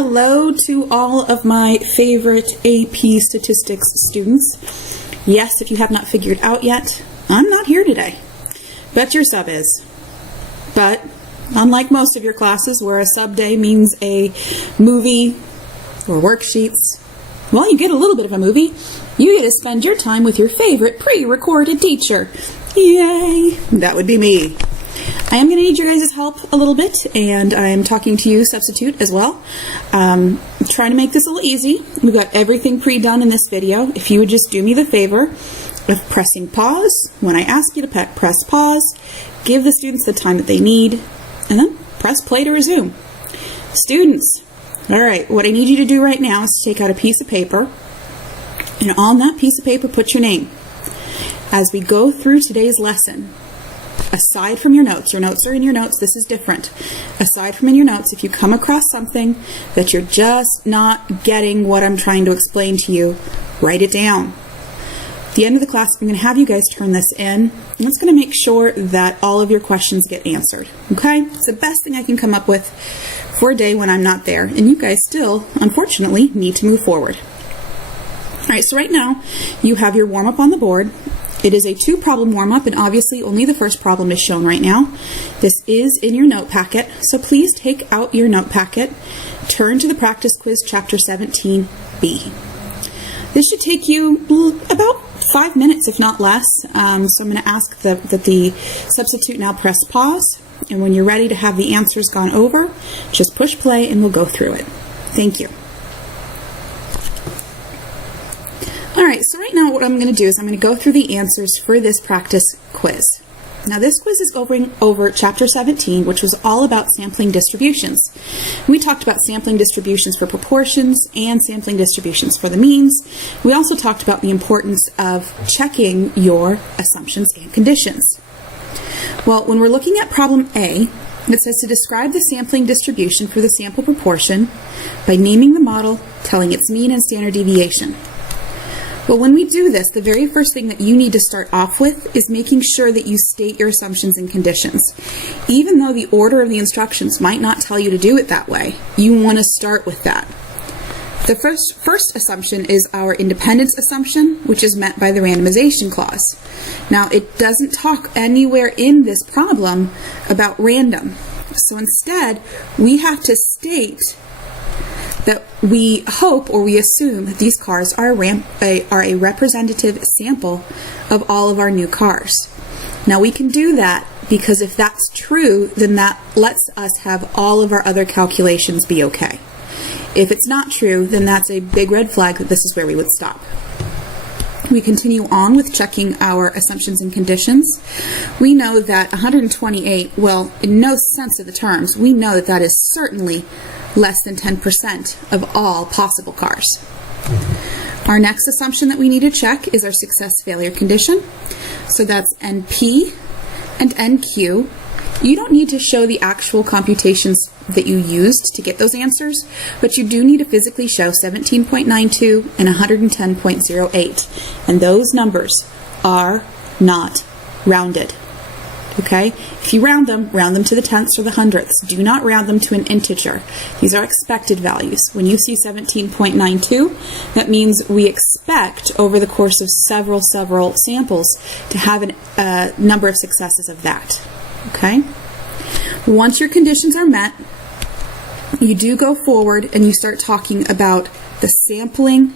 Hello to all of my favorite AP statistics students. Yes, if you have not figured out yet, I'm not here today, but your sub is. But unlike most of your classes where a sub day means a movie or worksheets, well, you get a little bit of a movie. You get to spend your time with your favorite pre-recorded teacher. Yay! That would be me. I am going to need your guys' help a little bit, and I'm talking to you, substitute, as well. I'm trying to make this a little easy. We've got everything pre-done in this video. If you would just do me the favor of pressing pause when I ask you to press pause, give the students the time that they need, and then press play to resume. Students, all right, what I need you to do right now is to take out a piece of paper, and on that piece of paper, put your name. As we go through today's lesson, aside from your notes are in your notes, this is different. Aside from in your notes, if you come across something that you're just not getting what I'm trying to explain to you, write it down. At the end of the class, I'm going to have you guys turn this in, and it's going to make sure that all of your questions get answered. Okay? It's the best thing I can come up with for a day when I'm not there, and you guys still, unfortunately, need to move forward. All right, so right now, you have your warm-up on the board. It is a 2-problem warm-up, and obviously only the first problem is shown right now. This is in your note packet, so please take out your note packet, turn to the practice quiz, chapter 17B. This should take you about 5 minutes, if not less. So I'm going to ask that the substitute now press pause, and when you're ready to have the answers gone over, just push play and we'll go through it. Thank you. Alright, so right now what I'm going to do is I'm going to go through the answers for this practice quiz. Now this quiz is over chapter 17, which was all about sampling distributions. We talked about sampling distributions for proportions and sampling distributions for the means. We also talked about the importance of checking your assumptions and conditions. Well, when we're looking at problem A, it says to describe the sampling distribution for the sample proportion by naming the model, telling its mean and standard deviation. Well, when we do this, the very first thing that you need to start off with is making sure that you state your assumptions and conditions. Even though the order of the instructions might not tell you to do it that way, you want to start with that. The first assumption is our independence assumption, which is met by the randomization clause. Now, it doesn't talk anywhere in this problem about random. So instead, we have to state that we hope or we assume that these cars are a representative sample of all of our new cars. Now we can do that because if that's true, then that lets us have all of our other calculations be okay. If it's not true, then that's a big red flag that this is where we would stop. We continue on with checking our assumptions and conditions. We know that 128, well, in no sense of the terms, we know that that is certainly less than 10% of all possible cars. Our next assumption that we need to check is our success-failure condition. So that's NP and NQ. You don't need to show the actual computations that you used to get those answers, but you do need to physically show 17.92 and 110.08. And those numbers are not rounded. Okay? If you round them to the tenths or the hundredths. Do not round them to an integer. These are expected values. When you see 17.92, that means we expect over the course of several samples to have a number of successes of that. Okay? Once your conditions are met, you do go forward and you start talking about the sampling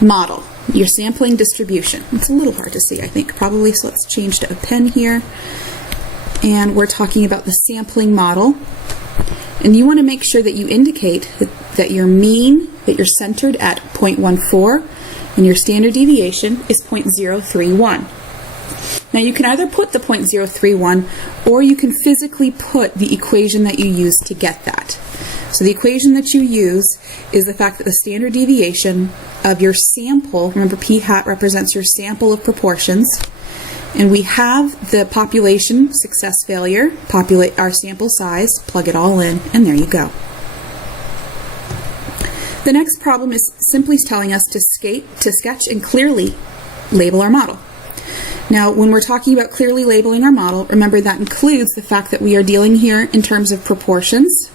model, your sampling distribution. It's a little hard to see, I think, probably, so let's change to a pen here. And we're talking about the sampling model. And you want to make sure that you indicate that your mean, that you're centered at 0.14, and your standard deviation is 0.031. Now you can either put the 0.031 or you can physically put the equation that you use to get that. So the equation that you use is the fact that the standard deviation of your sample, remember p hat represents your sample of proportions, and we have the population, success, failure, populate our sample size, plug it all in, and there you go. The next problem is simply telling us to sketch and clearly label our model. Now, when we're talking about clearly labeling our model, remember that includes the fact that we are dealing here in terms of proportions.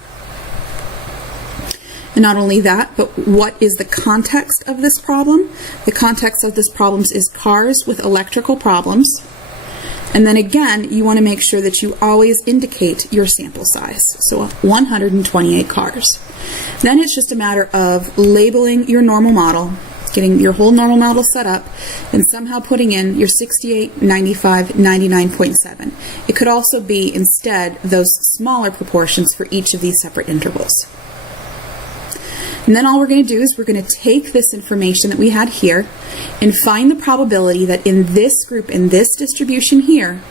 And not only that, but what is the context of this problem? The context of this problem is cars with electrical problems. And then again, you want to make sure that you always indicate your sample size. So 128 cars. Then it's just a matter of labeling your normal model, getting your whole normal model set up, and somehow putting in your 68, 95, 99.7. It could also be instead those smaller proportions for each of these separate intervals. And then all we're going to do is we're going to take this information that we had here and find the probability that in this group, in this distribution here,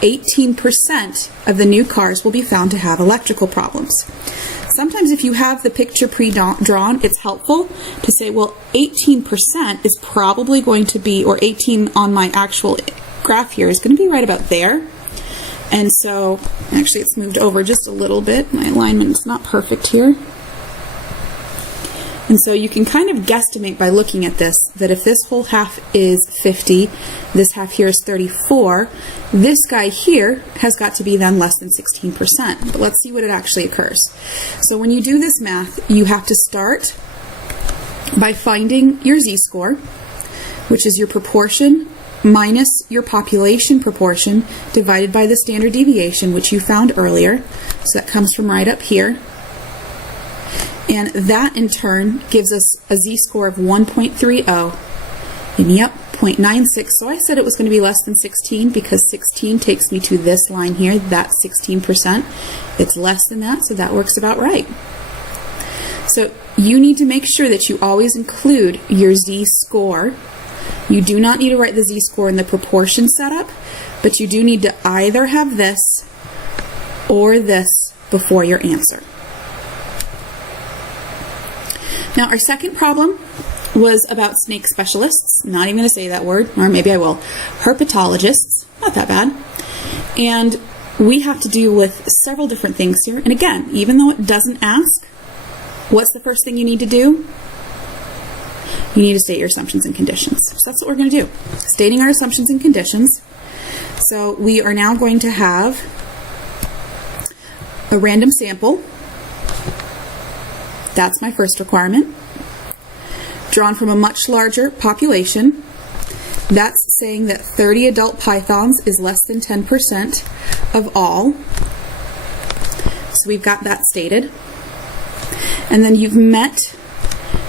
18% of the new cars will be found to have electrical problems. Sometimes if you have the picture pre-drawn, it's helpful to say, well, 18% is probably going to be, or 18 on my actual graph here is going to be right about there. And so, actually it's moved over just a little bit. My alignment is not perfect here. And so you can kind of guesstimate by looking at this that if this whole half is 50, this half here is 34, this guy here has got to be then less than 16%. But let's see what it actually occurs. So when you do this math, you have to start by finding your z-score, which is your proportion minus your population proportion divided by the standard deviation, which you found earlier. So that comes from right up here. And that in turn gives us a z-score of 1.30, and yep, 0.96. So I said it was going to be less than 16 because 16 takes me to this line here, that's 16%. It's less than that, so that works about right. So you need to make sure that you always include your z-score. You do not need to write the z-score in the proportion setup, but you do need to either have this or this before your answer. Now, our second problem was about snake specialists. Not even going to say that word, or maybe I will. Herpetologists, not that bad. And we have to deal with several different things here. And again, even though it doesn't ask, what's the first thing you need to do? You need to state your assumptions and conditions. So that's what we're going to do. Stating our assumptions and conditions. So we are now going to have a random sample. That's my first requirement. Drawn from a much larger population. That's saying that 30 adult pythons is less than 10% of all. So we've got that stated. And then you've met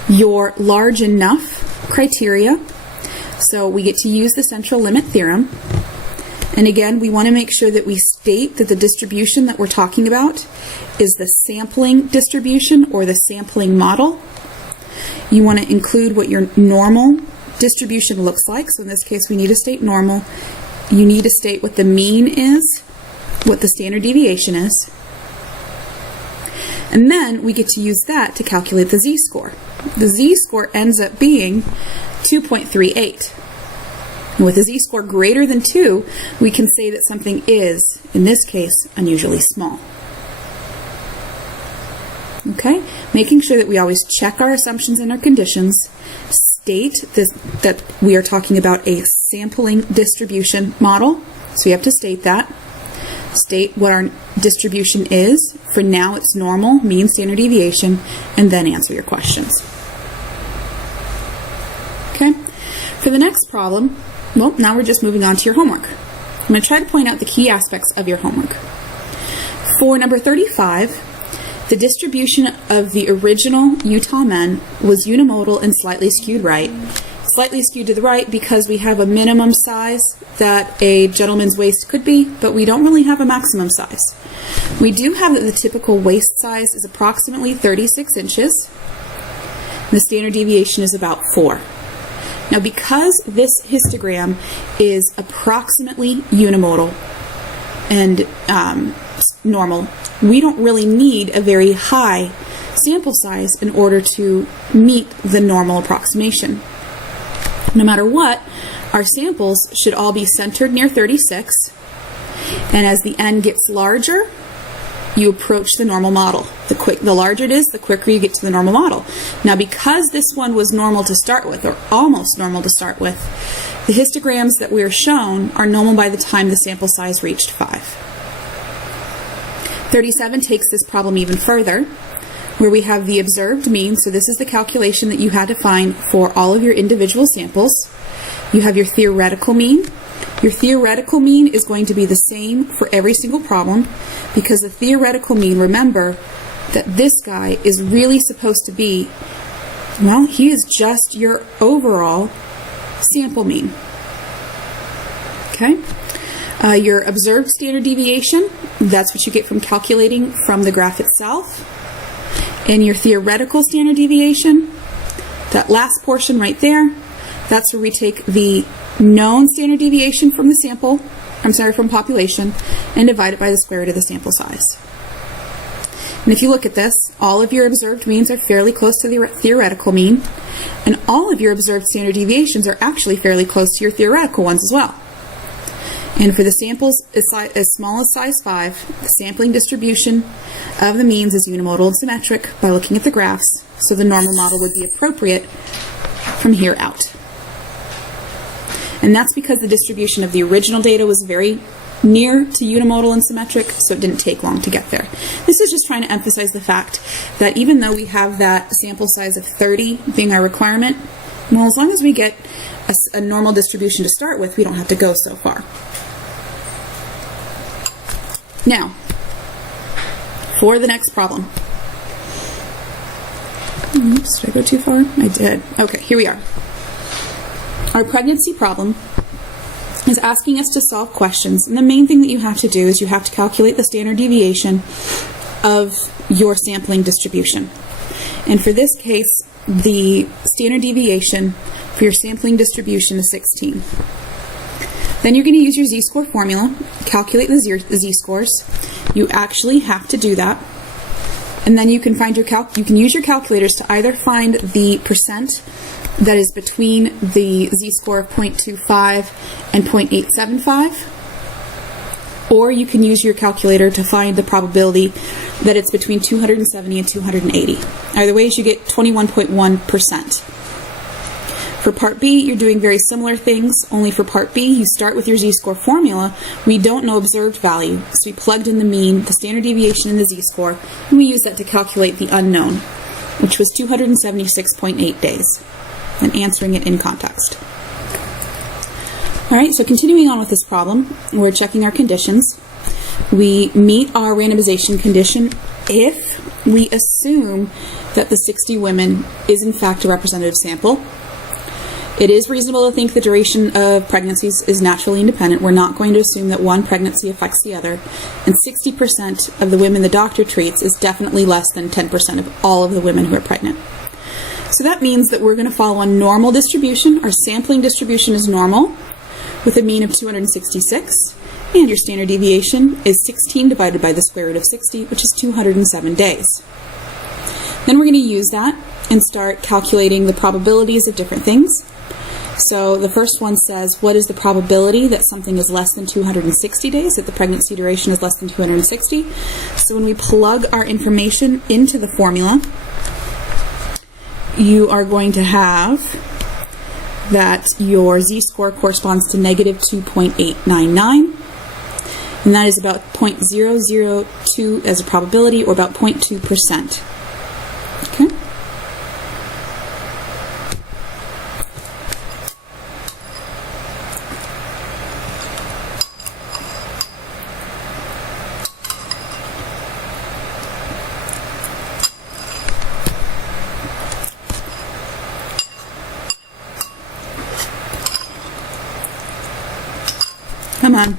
your large enough criteria. So we get to use the central limit theorem. And again, we want to make sure that we state that the distribution that we're talking about is the sampling distribution or the sampling model. You want to include what your normal distribution looks like. So in this case, we need to state normal. You need to state what the mean is, what the standard deviation is. And then we get to use that to calculate the z-score. The z-score ends up being 2.38. And with a z-score greater than 2, we can say that something is, in this case, unusually small. Okay? Making sure that we always check our assumptions and our conditions, state that we are talking about a sampling distribution model, so we have to state that. State what our distribution is. For now, it's normal, mean, standard deviation, and then answer your questions. Okay? For the next problem, well, now we're just moving on to your homework. I'm going to try to point out the key aspects of your homework. For number 35, the distribution of the original Utah men was unimodal and slightly skewed right. Slightly skewed to the right because we have a minimum size that a gentleman's waist could be, but we don't really have a maximum size. We do have that the typical waist size is approximately 36 inches. The standard deviation is about 4. Now, because this histogram is approximately unimodal and normal, we don't really need a very high sample size in order to meet the normal approximation. No matter what, our samples should all be centered near 36, and as the n gets larger, you approach the normal model. The larger it is, the quicker you get to the normal model. Now, because this one was normal to start with, or almost normal to start with, the histograms that we are shown are normal by the time the sample size reached 5. 37 takes this problem even further. where we have the observed mean. So this is the calculation that you had to find for all of your individual samples. You have your theoretical mean. Your theoretical mean is going to be the same for every single problem, because the theoretical mean, remember that this guy is really supposed to be, well, he is just your overall sample mean. Okay? Your observed standard deviation, that's what you get from calculating from the graph itself. And your theoretical standard deviation, that last portion right there, that's where we take the known standard deviation from the sample, from population, and divide it by the square root of the sample size. And if you look at this, all of your observed means are fairly close to the theoretical mean, and all of your observed standard deviations are actually fairly close to your theoretical ones as well. And for the samples as small as size 5, the sampling distribution of the means is unimodal and symmetric by looking at the graphs, so the normal model would be appropriate from here out. And that's because the distribution of the original data was very near to unimodal and symmetric, so it didn't take long to get there. This is just trying to emphasize the fact that even though we have that sample size of 30 being our requirement, well, as long as we get a normal distribution to start with, we don't have to go so far. Now, for the next problem. Oops, did I go too far? I did. Okay, here we are. Our pregnancy problem is asking us to solve questions, and the main thing that you have to do is you have to calculate the standard deviation of your sampling distribution. And for this case, the standard deviation for your sampling distribution is 16. Then you're going to use your z-score formula, calculate the z-scores. You actually have to do that. And then you can find you can use your calculators to either find the percent that is between the z-score of 0.25 and 0.875, or you can use your calculator to find the probability that it's between 270 and 280. Either way, you get 21.1%. For Part B, you're doing very similar things, only for Part B, you start with your z-score formula. We don't know observed value, so we plugged in the mean, the standard deviation, and the z-score, and we use that to calculate the unknown, which was 276.8 days, and answering it in context. All right, so continuing on with this problem, we're checking our conditions. We meet our randomization condition if we assume that the 60 women is in fact a representative sample. It is reasonable to think the duration of pregnancies is naturally independent. We're not going to assume that one pregnancy affects the other. And 60% of the women the doctor treats is definitely less than 10% of all of the women who are pregnant. So that means that we're going to follow a normal distribution. Our sampling distribution is normal, with a mean of 266. And your standard deviation is 16 divided by the square root of 60, which is 207 days. Then we're going to use that and start calculating the probabilities of different things. So the first one says, what is the probability that something is less than 260 days, that the pregnancy duration is less than 260? So when we plug our information into the formula, you are going to have that your z-score corresponds to negative 2.899, and that is about 0.002 as a probability, or about 0.2%. Okay? Come on.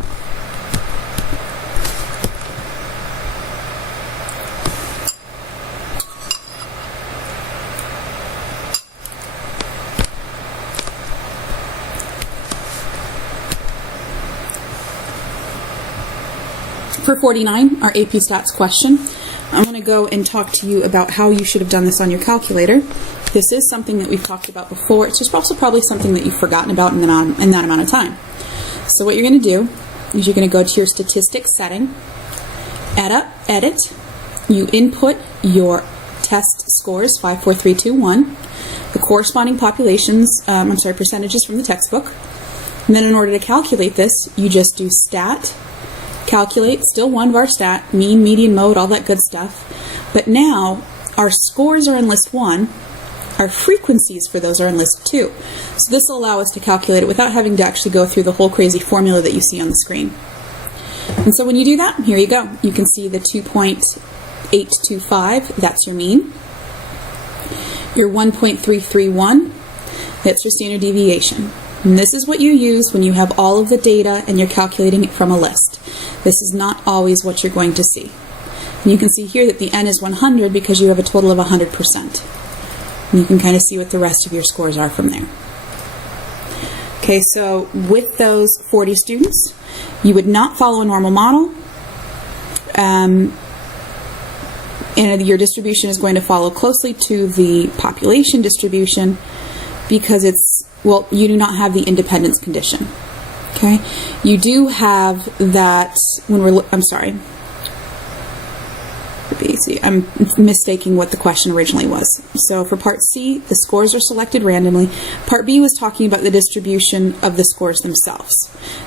For 49, our AP Stats question, I'm going to go and talk to you about how you should have done this on your calculator. This is something that we've talked about before. It's just also probably something that you've forgotten about in that amount of time. So what you're going to do is you're going to go to your statistics setting, edit, you input your test scores, 5, 4, 3, 2, 1, the corresponding populations, percentages from the textbook, and then in order to calculate this, you just do stat, calculate, still one var stat, mean, median, mode, all that good stuff, but now our scores are in list 1, our frequencies for those are in list 2. So this will allow us to calculate it without having to actually go through the whole crazy formula that you see on the screen. And so when you do that, here you go. You can see the 2.825, that's your mean. Your 1.331, that's your standard deviation. And this is what you use when you have all of the data and you're calculating it from a list. This is not always what you're going to see. And you can see here that the n is 100 because you have a total of 100%. And you can kind of see what the rest of your scores are from there. Okay, so with those 40 students, you would not follow a normal model. And your distribution is going to follow closely to the population distribution because you do not have the independence condition. Okay, you do have that I'm mistaking what the question originally was. So for part C, the scores are selected randomly. Part B was talking about the distribution of the scores themselves.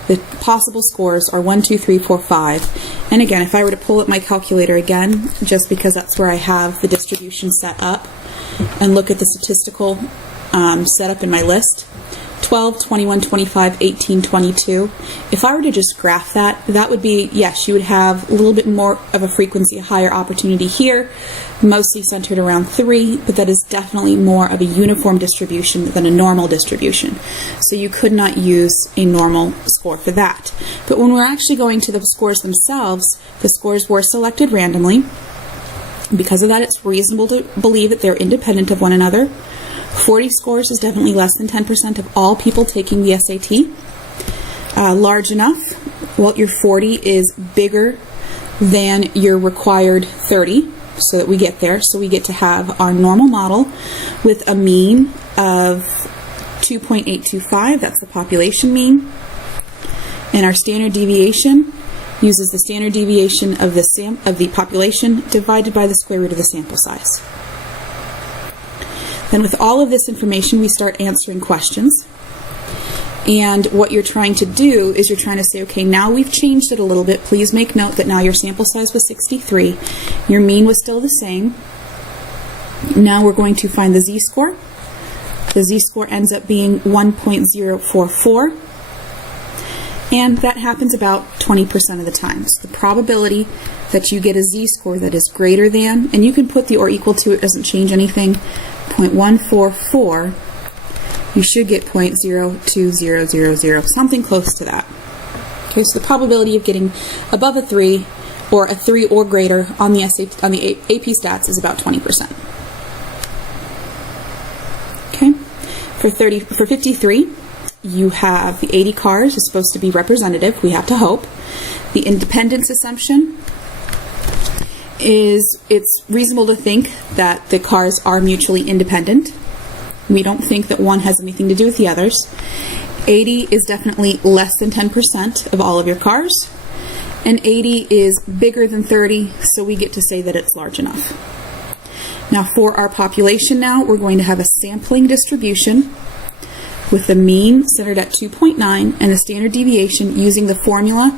The possible scores are 1, 2, 3, 4, 5. And again, if I were to pull up my calculator again, just because that's where I have the distribution set up, and look at the statistical setup in my list, 12, 21, 25, 18, 22. If I were to just graph that, that would be, yes, you would have a little bit more of a frequency, a higher opportunity here, mostly centered around 3, but that is definitely more of a uniform distribution than a normal distribution. So you could not use a normal score for that. But when we're actually going to the scores themselves, the scores were selected randomly. Because of that, it's reasonable to believe that they're independent of one another. 40 scores is definitely less than 10% of all people taking the SAT. Large enough, well, your 40 is bigger than your required 30, so that we get there. So we get to have our normal model with a mean of 2.825, that's the population mean. And our standard deviation uses the standard deviation of the population divided by the square root of the sample size. Then with all of this information, we start answering questions. And what you're trying to do is you're trying to say, okay, now we've changed it a little bit. Please make note that now your sample size was 63. Your mean was still the same. Now we're going to find the z-score. The z-score ends up being 1.044. And that happens about 20% of the time. So the probability that you get a z-score that is greater than, and you can put the or equal to, it doesn't change anything, 0.144, you should get 0.02000, something close to that. Okay, so the probability of getting above a 3 or a 3 or greater on the AP stats is about 20%. Okay, for 53, you have the 80 cars is supposed to be representative, we have to hope. The independence assumption is it's reasonable to think that the cars are mutually independent. We don't think that one has anything to do with the others. 80 is definitely less than 10% of all of your cars. And 80 is bigger than 30, so we get to say that it's large enough. Now for our population now, we're going to have a sampling distribution with the mean centered at 2.9 and the standard deviation using the formula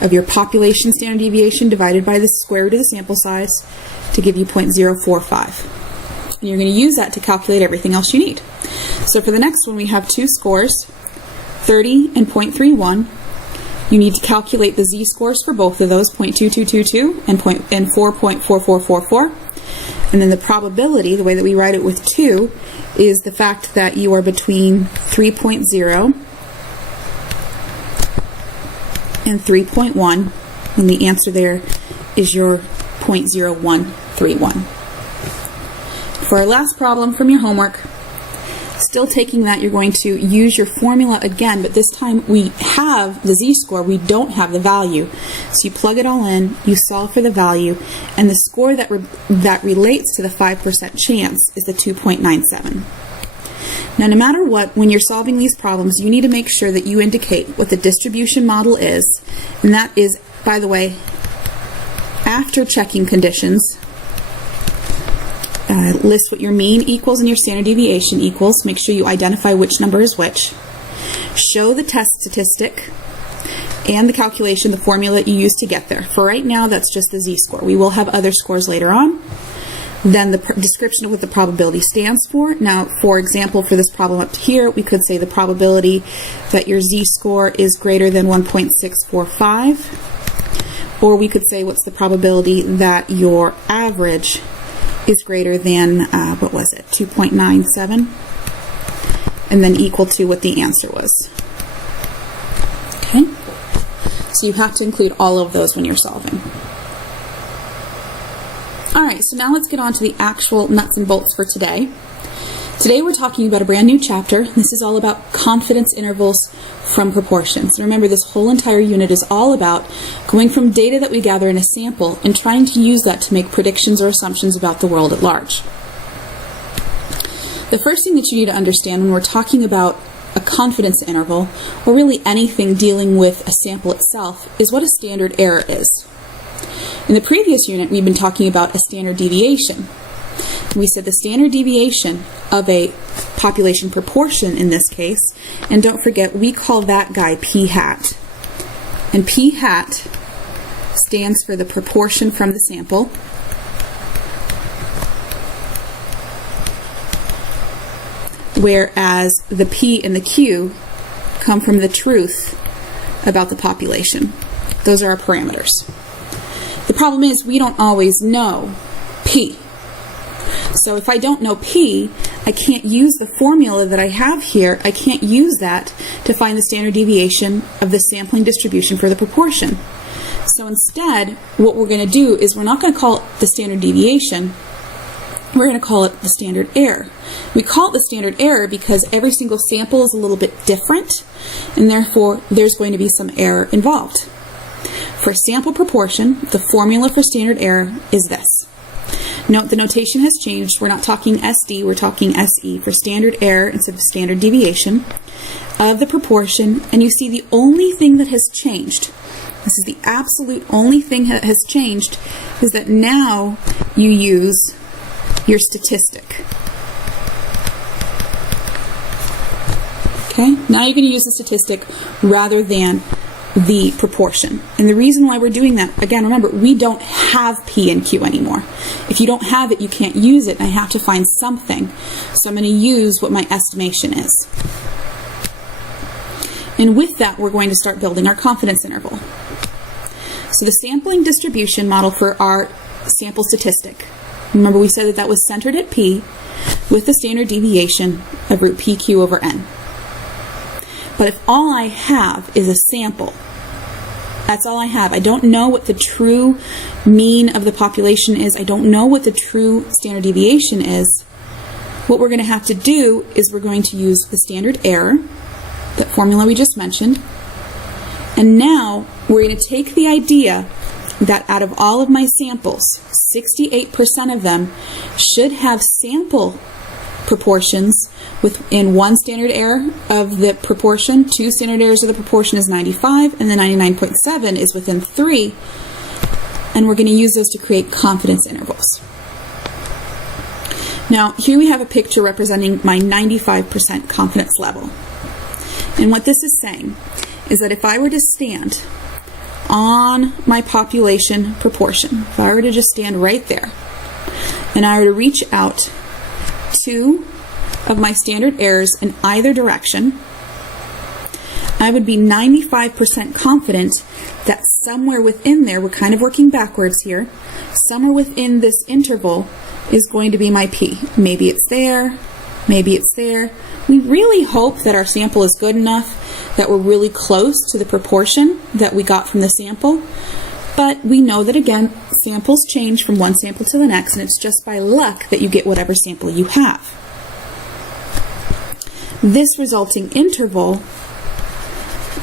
of your population standard deviation divided by the square root of the sample size to give you 0.045. And you're going to use that to calculate everything else you need. So for the next one, we have two scores, 30 and 0.31. You need to calculate the z-scores for both of those, 0.2222 and 4.4444. And then the probability, the way that we write it with 2, is the fact that you are between 3.0 and 3.1, and the answer there is your 0.0131. For our last problem from your homework, still taking that, you're going to use your formula again, but this time we have the z-score, we don't have the value. So you plug it all in, you solve for the value, and the score that relates to the 5% chance is the 2.97. Now, no matter what, when you're solving these problems, you need to make sure that you indicate what the distribution model is, and that is, by the way, after checking conditions. List what your mean equals and your standard deviation equals. Make sure you identify which number is which. Show the test statistic and the calculation, the formula that you used to get there. For right now, that's just the z-score. We will have other scores later on. then the description of what the probability stands for. Now, for example, for this problem up here, we could say the probability that your z-score is greater than 1.645, or we could say what's the probability that your average is greater than, 2.97, and then equal to what the answer was. Okay? So you have to include all of those when you're solving. Alright, so now let's get on to the actual nuts and bolts for today. Today we're talking about a brand new chapter. This is all about confidence intervals from proportions. Remember, this whole entire unit is all about going from data that we gather in a sample and trying to use that to make predictions or assumptions about the world at large. The first thing that you need to understand when we're talking about a confidence interval, or really anything dealing with a sample itself, is what a standard error is. In the previous unit, we've been talking about a standard deviation. We said the standard deviation of a population proportion in this case, and don't forget, we call that guy p hat. And p hat stands for the proportion from the sample. Whereas the p and the q come from the truth about the population. Those are our parameters. The problem is we don't always know p. So if I don't know p, I can't use the formula that I have here. I can't use that to find the standard deviation of the sampling distribution for the proportion. So instead, what we're going to do is we're not going to call it the standard deviation. We're going to call it the standard error. We call it the standard error because every single sample is a little bit different, and therefore there's going to be some error involved. For sample proportion, the formula for standard error is this. Note the notation has changed. We're not talking SD, we're talking SE for standard error instead of standard deviation of the proportion. And you see the only thing that has changed, this is the absolute only thing that has changed, is that now you use your statistic. Okay, now you're going to use the statistic rather than the proportion. And the reason why we're doing that, again, remember, we don't have P and Q anymore. If you don't have it, you can't use it, and I have to find something. So I'm going to use what my estimation is. And with that, we're going to start building our confidence interval. So the sampling distribution model for our sample statistic, remember we said that that was centered at P with the standard deviation of root PQ over N. But if all I have is a sample, that's all I have. I don't know what the true mean of the population is. I don't know what the true standard deviation is. What we're going to have to do is we're going to use the standard error, that formula we just mentioned, and now we're going to take the idea that out of all of my samples, 68% of them should have sample proportions within one standard error of the proportion, 2 standard errors of the proportion is 95, and the 99.7 is within 3, and we're going to use those to create confidence intervals. Now, here we have a picture representing my 95% confidence level. And what this is saying is that if I were to stand on my population proportion, if I were to just stand right there, and I were to reach out 2 of my standard errors in either direction, I would be 95% confident that somewhere within there, we're kind of working backwards here, somewhere within this interval is going to be my P. Maybe it's there, maybe it's there. We really hope that our sample is good enough that we're really close to the proportion that we got from the sample, but we know that, again, samples change from one sample to the next, and it's just by luck that you get whatever sample you have. This resulting interval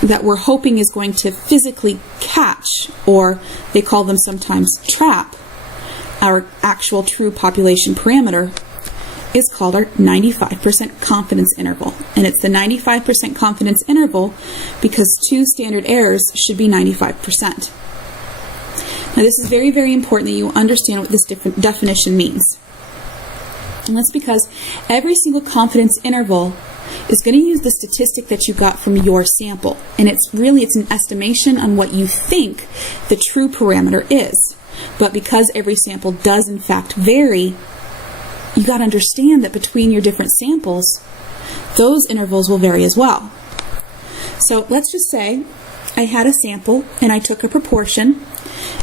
that we're hoping is going to physically catch, or they call them sometimes trap, our actual true population parameter, is called our 95% confidence interval. And it's the 95% confidence interval because 2 standard errors should be 95%. Now this is very, very important that you understand what this different definition means. And that's because every single confidence interval is going to use the statistic that you got from your sample. And it's an estimation on what you think the true parameter is. But because every sample does in fact vary, you got to understand that between your different samples, those intervals will vary as well. So let's just say I had a sample and I took a proportion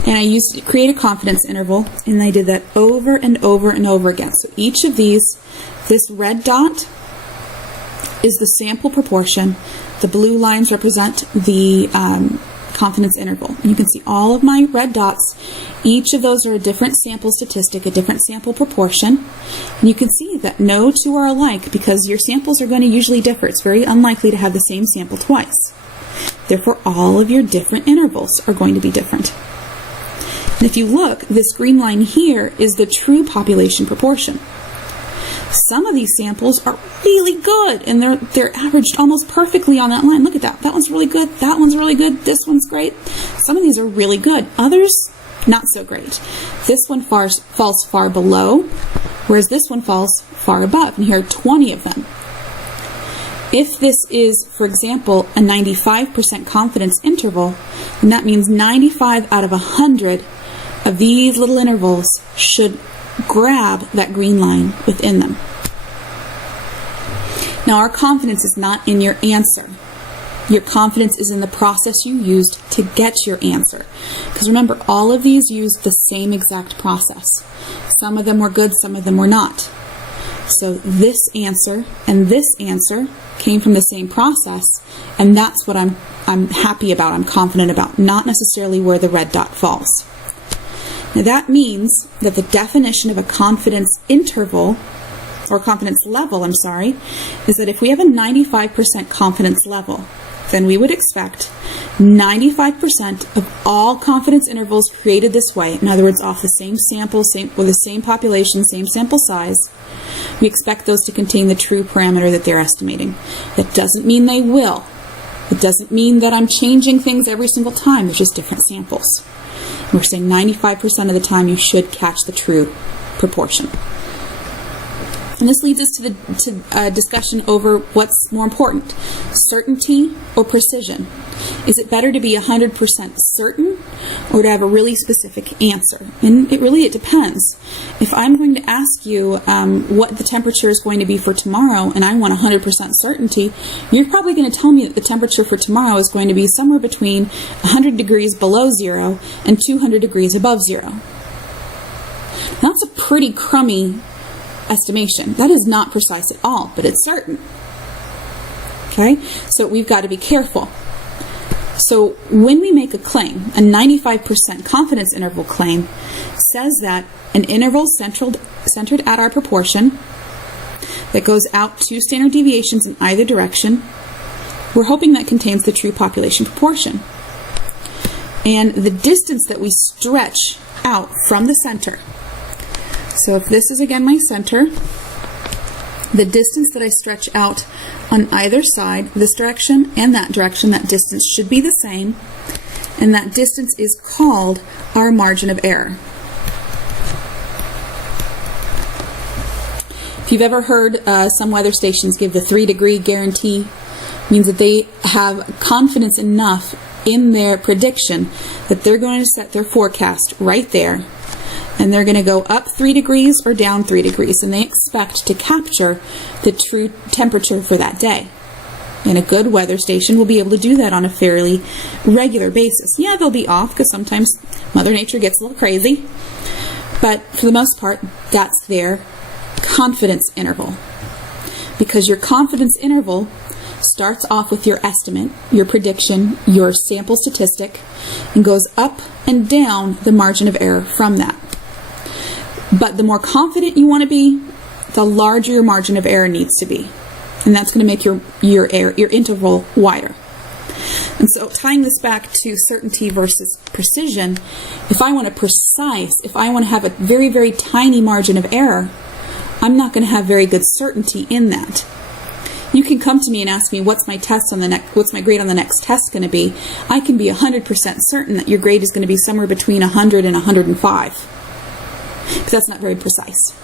and I used to create a confidence interval, and I did that over and over and over again. So each of these, this red dot is the sample proportion. The blue lines represent the confidence interval. And you can see all of my red dots. Each of those are a different sample statistic, a different sample proportion. And you can see that no two are alike because your samples are going to usually differ. It's very unlikely to have the same sample twice. Therefore, all of your different intervals are going to be different. And if you look, this green line here is the true population proportion. Some of these samples are really good, and they're averaged almost perfectly on that line. Look at that. That one's really good. That one's really good. This one's great. Some of these are really good. Others, not so great. This one falls far below, whereas this one falls far above. And here are 20 of them. If this is, for example, a 95% confidence interval, then that means 95 out of 100 of these little intervals should grab that green line within them. Now, our confidence is not in your answer. Your confidence is in the process you used to get your answer. Because remember, all of these used the same exact process. Some of them were good, some of them were not. So this answer and this answer came from the same process, and that's what I'm happy about, I'm confident about, not necessarily where the red dot falls. Now that means that the definition of a confidence interval, or confidence level, is that if we have a 95% confidence level, then we would expect 95% of all confidence intervals created this way, in other words, off the same sample, with the same population, same sample size, we expect those to contain the true parameter that they're estimating. That doesn't mean they will. It doesn't mean that I'm changing things every single time. They're just different samples. We're saying 95% of the time you should catch the true proportion. And this leads us to a discussion over what's more important, certainty or precision. Is it better to be 100% certain or to have a really specific answer? And it depends. If I'm going to ask you what the temperature is going to be for tomorrow and I want 100% certainty, you're probably going to tell me that the temperature for tomorrow is going to be somewhere between 100 degrees below zero and 200 degrees above zero. That's a pretty crummy estimation. That is not precise at all, but it's certain. Okay? So we've got to be careful. So when we make a claim, a 95% confidence interval claim says that an interval centered at our proportion that goes out 2 standard deviations in either direction, we're hoping that contains the true population proportion. And the distance that we stretch out from the center, so if this is again my center, the distance that I stretch out on either side, this direction and that direction, that distance should be the same, and that distance is called our margin of error. If you've ever heard some weather stations give the 3-degree guarantee, it means that they have confidence enough in their prediction that they're going to set their forecast right there, and they're going to go up 3 degrees or down 3 degrees, and they expect to capture the true temperature for that day. And a good weather station will be able to do that on a fairly regular basis. Yeah, they'll be off because sometimes Mother Nature gets a little crazy, but for the most part, that's their confidence interval. Because your confidence interval starts off with your estimate, your prediction, your sample statistic, and goes up and down the margin of error from that. But the more confident you want to be, the larger your margin of error needs to be. And that's going to make your interval wider. And so tying this back to certainty versus precision, if I want to have a very, very tiny margin of error, I'm not going to have very good certainty in that. You can come to me and ask me, what's my grade on the next test going to be? I can be 100% certain that your grade is going to be somewhere between 100 and 105. Because that's not very precise.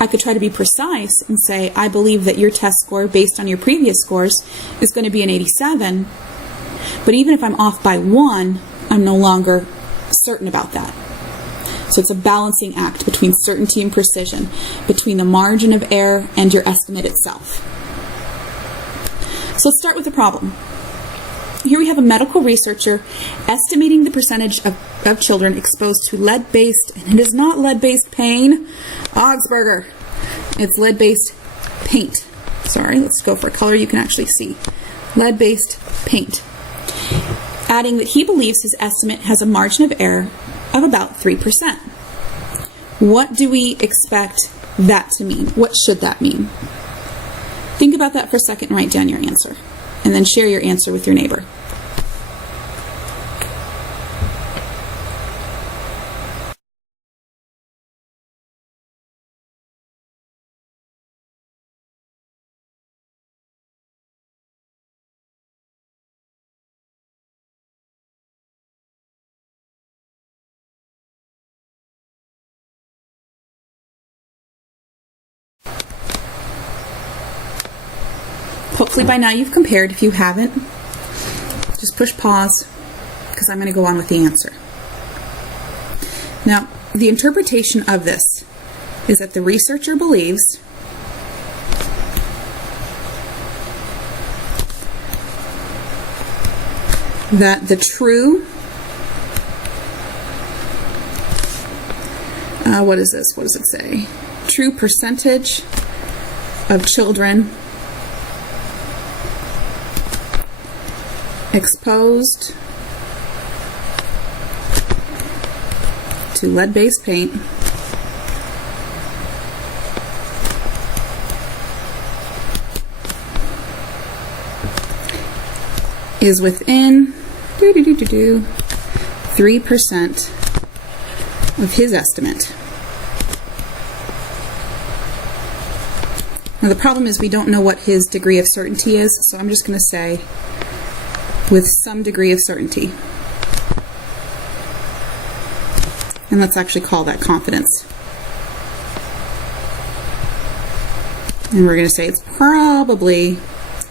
I could try to be precise and say, I believe that your test score based on your previous scores is going to be an 87, but even if I'm off by 1, I'm no longer certain about that. So it's a balancing act between certainty and precision, between the margin of error and your estimate itself. So let's start with the problem. Here we have a medical researcher estimating the percentage of children exposed to lead-based, and it is not lead-based pain, Augsburger. It's lead-based paint. Sorry, let's go for a color you can actually see. Lead-based paint. Adding that he believes his estimate has a margin of error of about 3%. What do we expect that to mean? What should that mean? Think about that for a second and write down your answer. And then share your answer with your neighbor. Hopefully by now you've compared. If you haven't, just push pause because I'm going to go on with the answer. Now, the interpretation of this is that the researcher believes that the true, what is this? What does it say? True percentage of children exposed to lead-based paint is within 3% of his estimate. Now the problem is we don't know what his degree of certainty is, so I'm just going to say with some degree of certainty. And let's actually call that confidence. And we're going to say it's probably,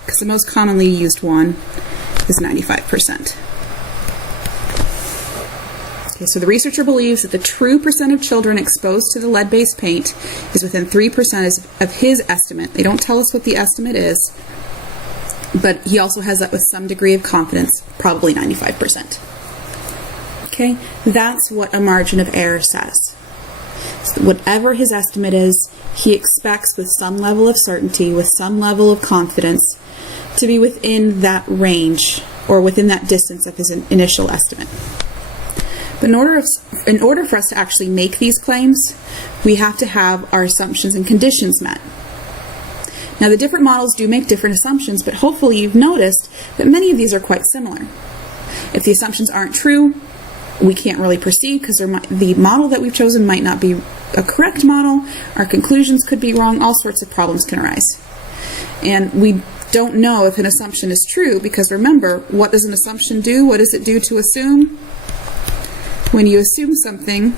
because the most commonly used one is 95%. Okay, so the researcher believes that the true percent of children exposed to the lead-based paint is within 3% of his estimate. They don't tell us what the estimate is, but he also has that with some degree of confidence, probably 95%. Okay, that's what a margin of error says. So whatever his estimate is, he expects with some level of certainty, with some level of confidence, to be within that range or within that distance of his initial estimate. But in order for us to actually make these claims, we have to have our assumptions and conditions met. Now, the different models do make different assumptions, but hopefully you've noticed that many of these are quite similar. If the assumptions aren't true, we can't really proceed because the model that we've chosen might not be a correct model, our conclusions could be wrong, all sorts of problems can arise. And we don't know if an assumption is true because remember, what does an assumption do? What does it do to assume? When you assume something,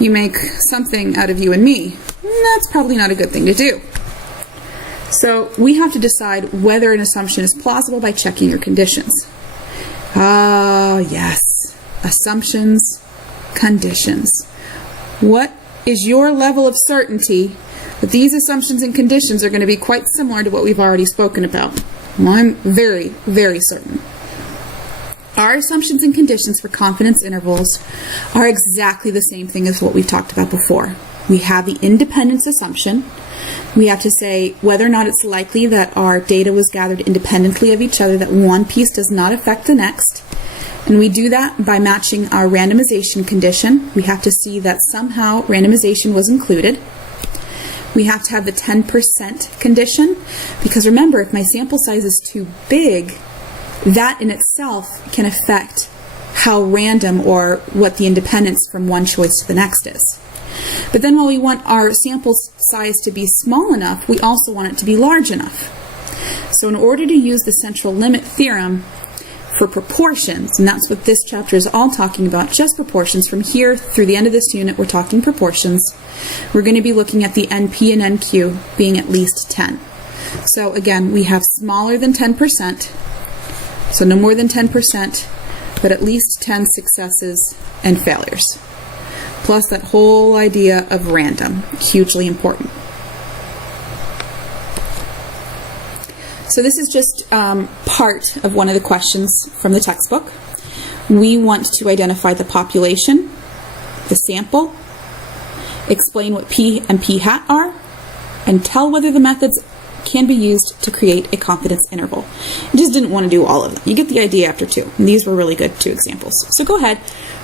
you make something out of you and me. That's probably not a good thing to do. So we have to decide whether an assumption is plausible by checking your conditions. Ah, yes. Assumptions, conditions. What is your level of certainty that these assumptions and conditions are going to be quite similar to what we've already spoken about? Well, I'm very, very certain. Our assumptions and conditions for confidence intervals are exactly the same thing as what we've talked about before. We have the independence assumption. We have to say whether or not it's likely that our data was gathered independently of each other, that one piece does not affect the next. And we do that by matching our randomization condition. We have to see that somehow randomization was included. We have to have the 10% condition, because remember, if my sample size is too big, that in itself can affect how random or what the independence from one choice to the next is. But then while we want our sample size to be small enough, we also want it to be large enough. So in order to use the central limit theorem for proportions, and that's what this chapter is all talking about, just proportions. From here through the end of this unit, we're talking proportions. We're going to be looking at the NP and NQ being at least 10. So again, we have smaller than 10%, so no more than 10%, but at least 10 successes and failures. plus that whole idea of random, hugely important. So this is just part of one of the questions from the textbook. We want to identify the population, the sample, explain what P and P hat are, and tell whether the methods can be used to create a confidence interval. I just didn't want to do all of them. You get the idea after two. And these were really good 2 examples. So go ahead,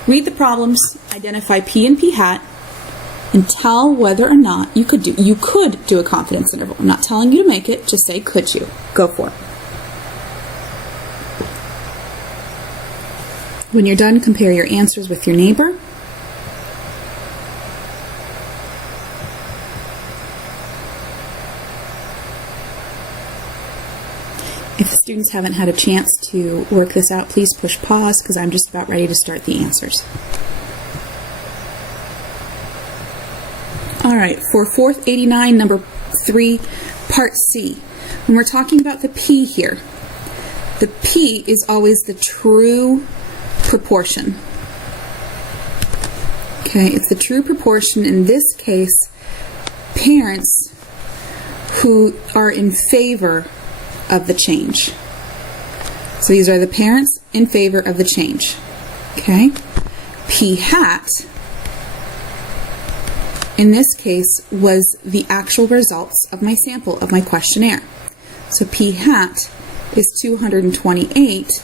read the problems, identify P and P hat, and tell whether or not you could do a confidence interval. I'm not telling you to make it, just say could you. Go for it. When you're done, compare your answers with your neighbor. If the students haven't had a chance to work this out, please push pause because I'm just about ready to start the answers. All right, for 4th 89, number 3, part C. When we're talking about the P here, the P is always the true proportion. Okay, it's the true proportion, in this case, parents who are in favor of the change. So these are the parents in favor of the change. Okay? P hat, in this case, was the actual results of my sample, of my questionnaire. So P hat is 228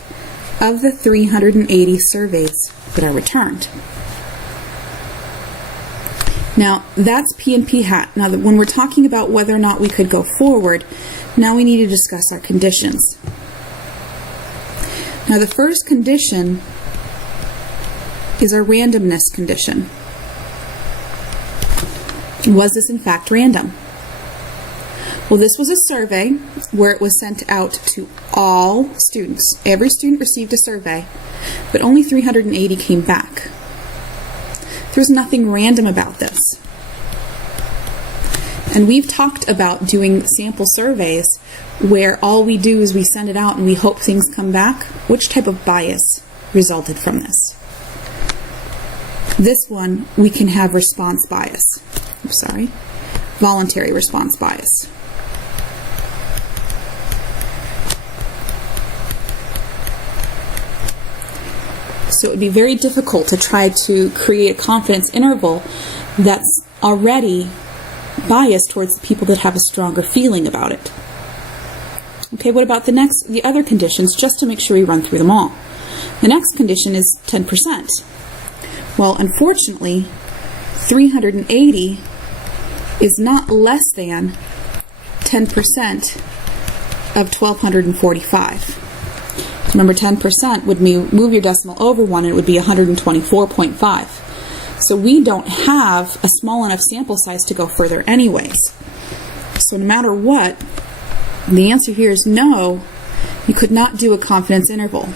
of the 380 surveys that are returned. Now, that's P and P hat. Now, when we're talking about whether or not we could go forward, now we need to discuss our conditions. Now, the first condition is our randomness condition. Was this in fact random? Well, this was a survey where it was sent out to all students. Every student received a survey, but only 380 came back. There's nothing random about this. And we've talked about doing sample surveys where all we do is we send it out and we hope things come back. Which type of bias resulted from this? This one, we can have response bias. Voluntary response bias. So it would be very difficult to try to create a confidence interval that's already biased towards the people that have a stronger feeling about it. Okay, what about the other conditions, just to make sure we run through them all? The next condition is 10%. Well, unfortunately, 380 is not less than 10% of 1,245. Remember, 10% would move your decimal over 1, and it would be 124.5. So we don't have a small enough sample size to go further anyways. So no matter what, the answer here is no, you could not do a confidence interval,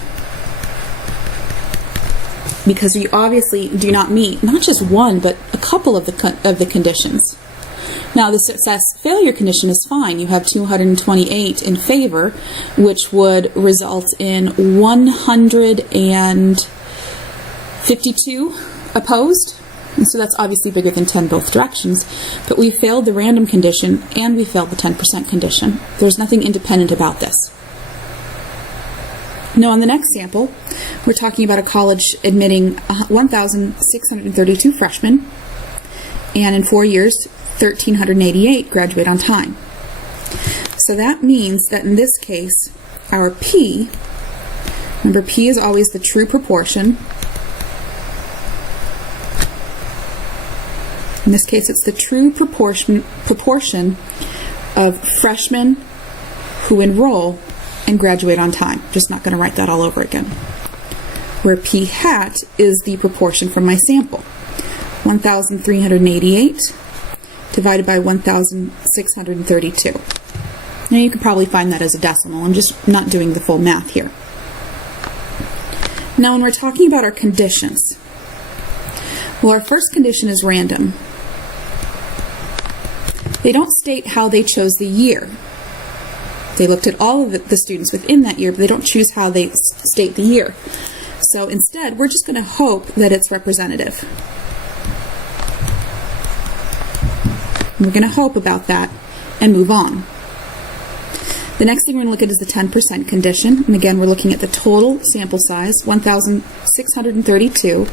because you obviously do not meet not just one, but a couple of the conditions. Now, the success-failure condition is fine. You have 228 in favor, which would result in 152 opposed. And so that's obviously bigger than 10 both directions. But we failed the random condition and we failed the 10% condition. There's nothing independent about this. Now, on the next sample, we're talking about a college admitting 1,632 freshmen, and in 4 years, 1,388 graduate on time. So that means that in this case, our P, remember P is always the true proportion. In this case, it's the true proportion of freshmen who enroll and graduate on time. Just not going to write that all over again. Where P hat is the proportion from my sample. 1,388 divided by 1,632. Now you can probably find that as a decimal. I'm just not doing the full math here. Now when we're talking about our conditions, well, our first condition is random. They don't state how they chose the year. They looked at all of the students within that year, but they don't choose how they state the year. So instead, we're just going to hope that it's representative. We're going to hope about that and move on. The next thing we're going to look at is the 10% condition. And again, we're looking at the total sample size, 1,632.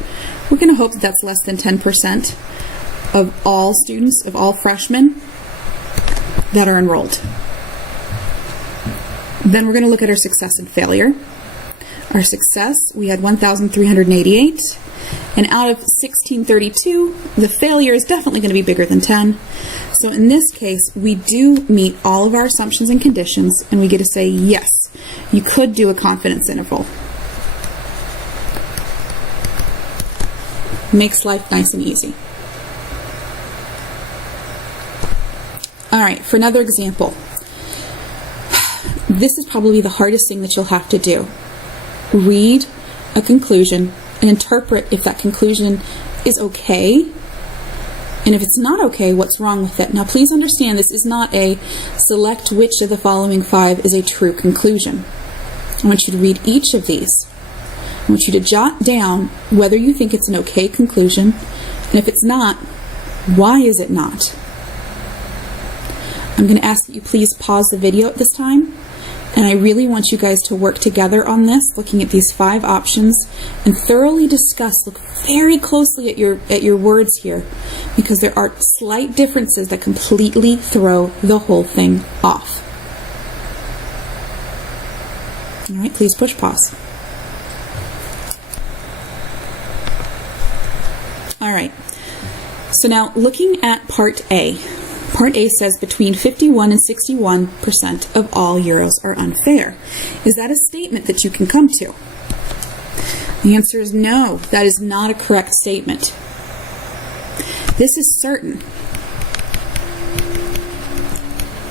We're going to hope that that's less than 10% of all students, of all freshmen that are enrolled. Then we're going to look at our success and failure. Our success, we had 1,388. And out of 1632, the failure is definitely going to be bigger than 10. So in this case, we do meet all of our assumptions and conditions, and we get to say, yes, you could do a confidence interval. Makes life nice and easy. All right, for another example. This is probably the hardest thing that you'll have to do. Read a conclusion and interpret if that conclusion is okay, and if it's not okay, what's wrong with it. Now please understand, this is not a select which of the following 5 is a true conclusion. I want you to read each of these. I want you to jot down whether you think it's an okay conclusion, and if it's not, why is it not? I'm going to ask that you please pause the video at this time. And I really want you guys to work together on this, looking at these 5 options, and thoroughly discuss, look very closely at your words here, because there are slight differences that completely throw the whole thing off. All right, please push pause. All right, so now looking at part A. Part A says between 51 and 61% of all Euros are unfair. Is that a statement that you can come to? The answer is no, that is not a correct statement. This is certain.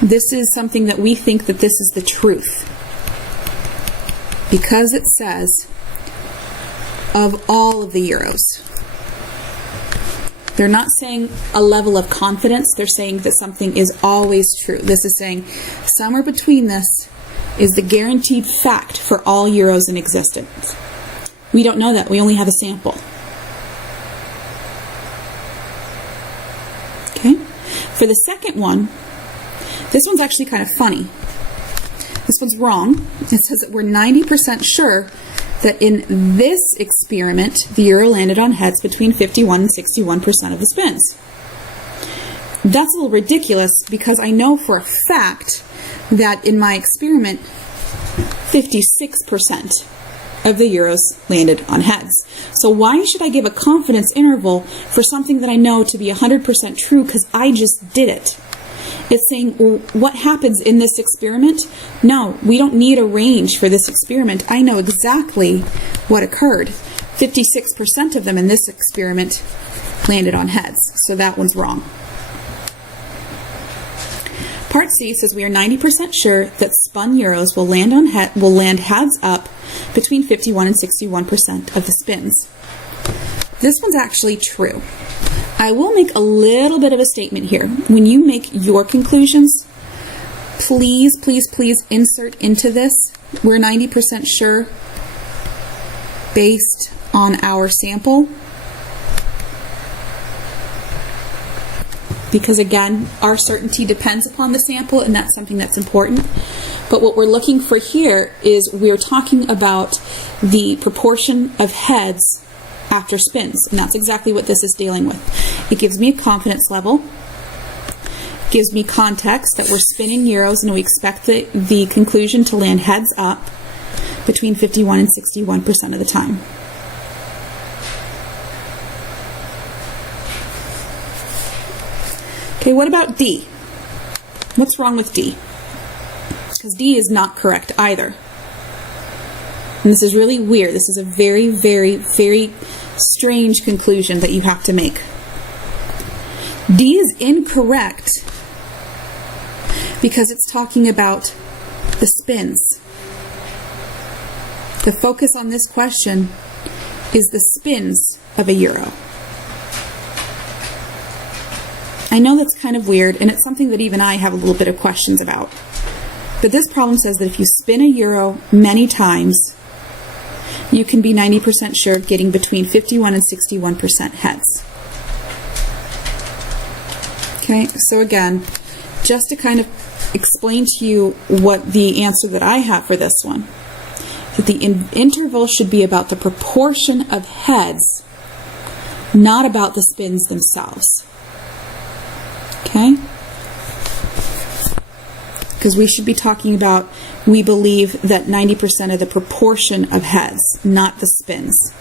This is something that we think that this is the truth. Because it says of all of the Euros. They're not saying a level of confidence, they're saying that something is always true. This is saying somewhere between this is the guaranteed fact for all Euros in existence. We don't know that, we only have a sample. Okay? For the second one, this one's actually kind of funny. This one's wrong. It says that we're 90% sure that in this experiment, the Euro landed on heads between 51 and 61% of the spins. That's a little ridiculous because I know for a fact that in my experiment, 56% of the Euros landed on heads. So why should I give a confidence interval for something that I know to be 100% true because I just did it? It's saying, well, what happens in this experiment? No, we don't need a range for this experiment. I know exactly what occurred. 56% of them in this experiment landed on heads, so that one's wrong. Part C says we are 90% sure that spun Euros will land heads up between 51 and 61% of the spins. This one's actually true. I will make a little bit of a statement here. When you make your conclusions, please, please, please insert into this, we're 90% sure based on our sample. Because again, our certainty depends upon the sample, and that's something that's important. But what we're looking for here is we're talking about the proportion of heads after spins, and that's exactly what this is dealing with. It gives me a confidence level, gives me context that we're spinning Euros and we expect the conclusion to land heads up between 51 and 61% of the time. Okay, what about D? What's wrong with D? Because D is not correct either. And this is really weird. This is a very, very, very strange conclusion that you have to make. D is incorrect because it's talking about the spins. The focus on this question is the spins of a Euro. I know that's kind of weird, and it's something that even I have a little bit of questions about. But this problem says that if you spin a Euro many times, you can be 90% sure of getting between 51 and 61% heads. Okay, so again, just to kind of explain to you what the answer that I have for this one, that the interval should be about the proportion of heads, not about the spins themselves. Okay? Because we should be talking about, we believe that 90% of the proportion of heads, not the spins.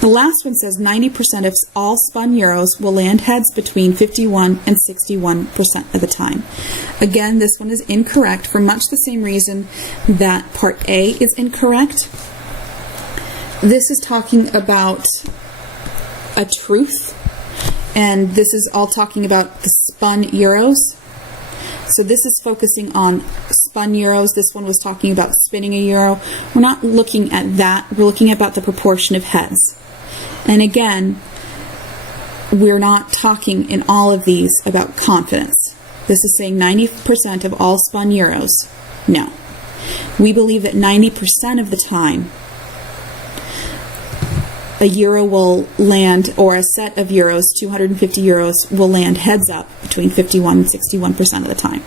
The last one says 90% of all spun euros will land heads between 51 and 61% of the time. Again, this one is incorrect for much the same reason that part A is incorrect. This is talking about a truth, and this is all talking about the spun euros. So this is focusing on spun euros. This one was talking about spinning a euro. We're not looking at that. We're looking about the proportion of heads. And again, we're not talking in all of these about confidence. This is saying 90% of all spun euros. No. We believe that 90% of the time, a euro will land, or a set of euros, 250 euros, will land heads up between 51 and 61% of the time.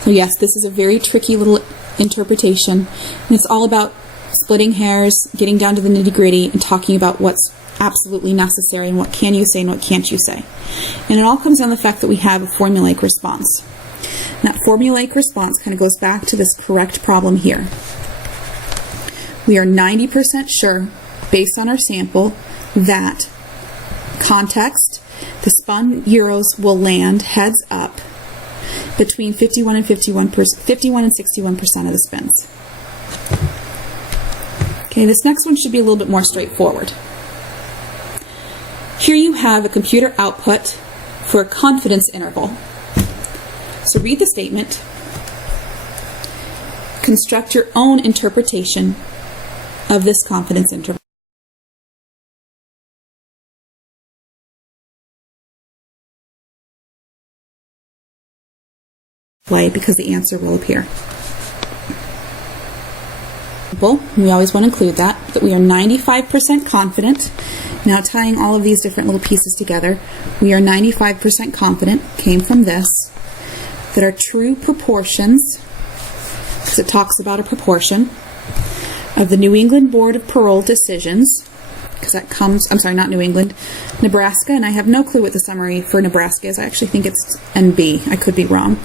So yes, this is a very tricky little interpretation, and it's all about splitting hairs, getting down to the nitty-gritty, and talking about what's absolutely necessary and what can you say and what can't you say. And it all comes down to the fact that we have a formulaic response. And that formulaic response kind of goes back to this correct problem here. We are 90% sure, based on our sample, that context, the spun euros will land heads up between 51 and 61% of the spins. Okay, this next one should be a little bit more straightforward. Here you have a computer output for a confidence interval. So read the statement. Construct your own interpretation of this confidence interval. Because the answer will appear. We always want to include that we are 95% confident. Now tying all of these different little pieces together, we are 95% confident, came from this, that our true proportions, because it talks about a proportion, of the New England Board of Parole decisions, because that comes, I'm sorry, not New England, Nebraska, and I have no clue what the summary for Nebraska is. I actually think it's NB. I could be wrong.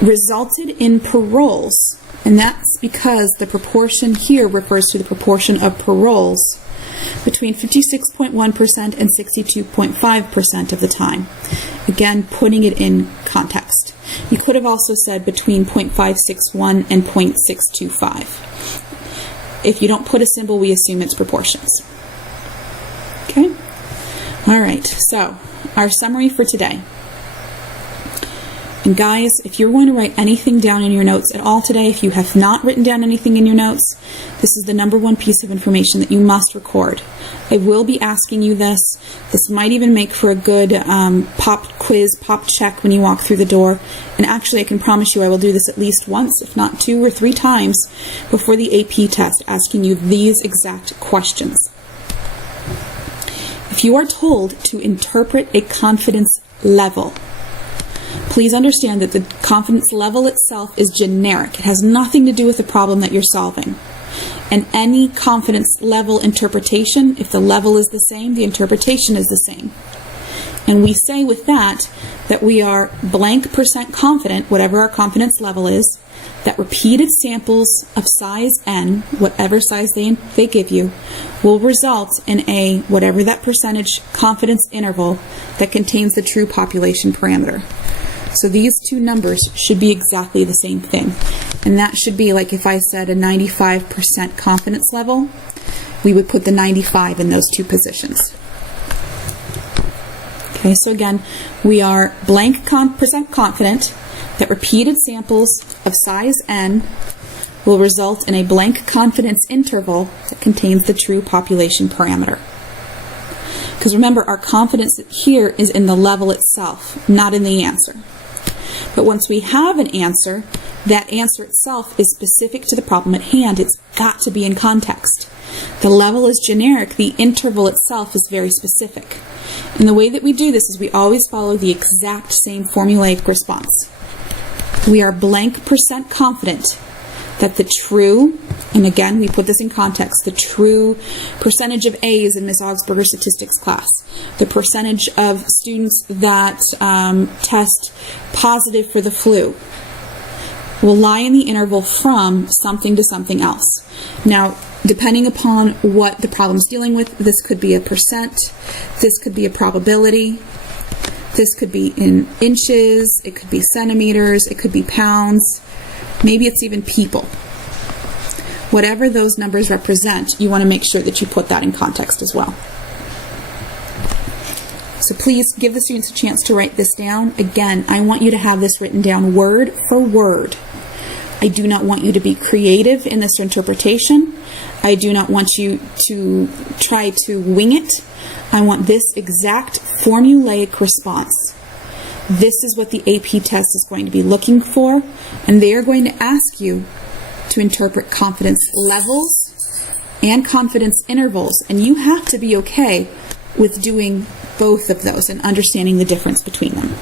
Resulted in paroles, and that's because the proportion here refers to the proportion of paroles between 56.1% and 62.5% of the time. Again, putting it in context. You could have also said between 0.561 and 0.625. If you don't put a symbol, we assume it's proportions. Okay? All right, so our summary for today. And guys, if you're going to write anything down in your notes at all today, if you have not written down anything in your notes, this is the #1 piece of information that you must record. I will be asking you this. This might even make for a good pop quiz, pop check when you walk through the door. And actually, I can promise you I will do this at least once, if not 2 or 3 times, before the AP test, asking you these exact questions. If you are told to interpret a confidence level, please understand that the confidence level itself is generic. It has nothing to do with the problem that you're solving. And any confidence level interpretation, if the level is the same, the interpretation is the same. And we say with that we are blank % confident, whatever our confidence level is, that repeated samples of size n, whatever size they give you, will result in a, whatever that percentage confidence interval that contains the true population parameter. So these two numbers should be exactly the same thing. And that should be like if I said a 95% confidence level, we would put the 95 in those two positions. Okay, so again, we are blank % confident that repeated samples of size n will result in a blank confidence interval that contains the true population parameter. Because remember, our confidence here is in the level itself, not in the answer. But once we have an answer, that answer itself is specific to the problem at hand. It's got to be in context. The level is generic. The interval itself is very specific. And the way that we do this is we always follow the exact same formulaic response. We are blank % confident that the true, and again, we put this in context, the true percentage of A's in Ms. Augsburger's statistics class, the percentage of students that test positive for the flu, will lie in the interval from something to something else. Now, depending upon what the problem is dealing with, this could be a %, this could be a probability, this could be in inches, it could be centimeters, it could be pounds, maybe it's even people. Whatever those numbers represent, you want to make sure that you put that in context as well. So please give the students a chance to write this down. Again, I want you to have this written down word for word. I do not want you to be creative in this interpretation. I do not want you to try to wing it. I want this exact formulaic response. This is what the AP test is going to be looking for, and they are going to ask you to interpret confidence levels and confidence intervals, and you have to be okay with doing both of those and understanding the difference between them.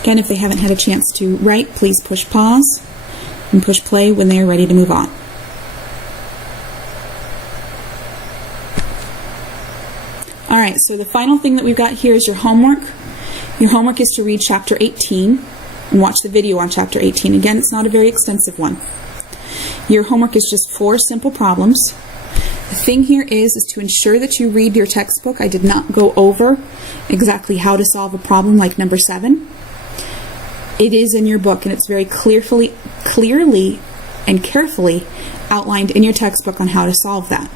Again, if they haven't had a chance to write, please push pause and push play when they are ready to move on. All right, so the final thing that we've got here is your homework. Your homework is to read Chapter 18 and watch the video on Chapter 18. Again, it's not a very extensive one. Your homework is just 4 simple problems. The thing here is to ensure that you read your textbook. I did not go over exactly how to solve a problem like number 7. It is in your book, and it's very clearly and carefully outlined in your textbook on how to solve that.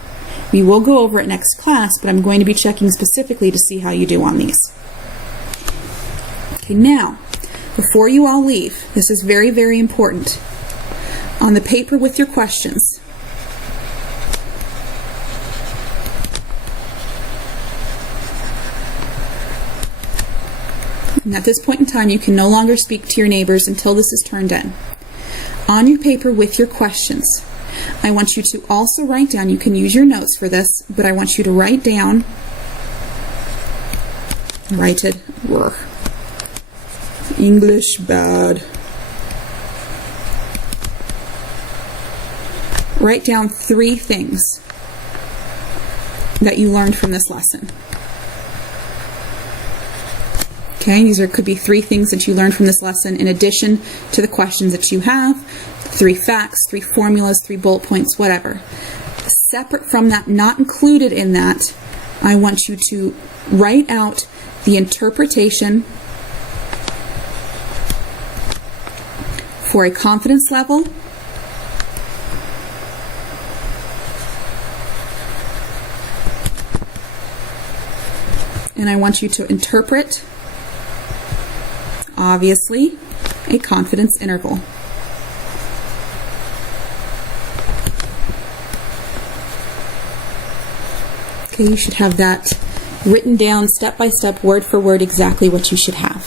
We will go over it next class, but I'm going to be checking specifically to see how you do on these. Okay, now, before you all leave, this is very, very important. On the paper with your questions, and at this point in time, you can no longer speak to your neighbors until this is turned in. On your paper with your questions, I want you to also write down, you can use your notes for this, but I want you to write down, English bad. Write down 3 things that you learned from this lesson. Okay, these could be 3 things that you learned from this lesson in addition to the questions that you have. 3 facts, 3 formulas, 3 bullet points, whatever. Separate from that, not included in that, I want you to write out the interpretation for a confidence level, and I want you to interpret, obviously, a confidence interval. Okay, you should have that written down step by step, word for word, exactly what you should have.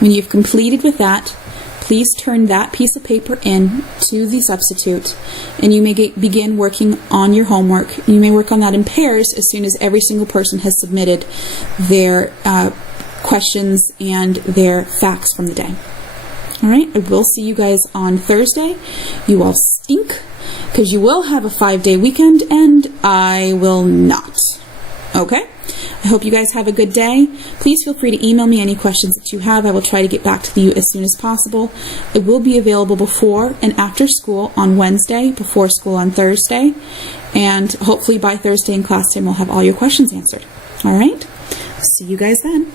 When you've completed with that, please turn that piece of paper in to the substitute, and you may begin working on your homework. You may work on that in pairs as soon as every single person has submitted their questions and their facts from the day. All right, I will see you guys on Thursday. You all stink, because you will have a 5-day weekend, and I will not. Okay? I hope you guys have a good day. Please feel free to email me any questions that you have. I will try to get back to you as soon as possible. It will be available before and after school on Wednesday, before school on Thursday, and hopefully by Thursday in class time we'll have all your questions answered. All right? See you guys then.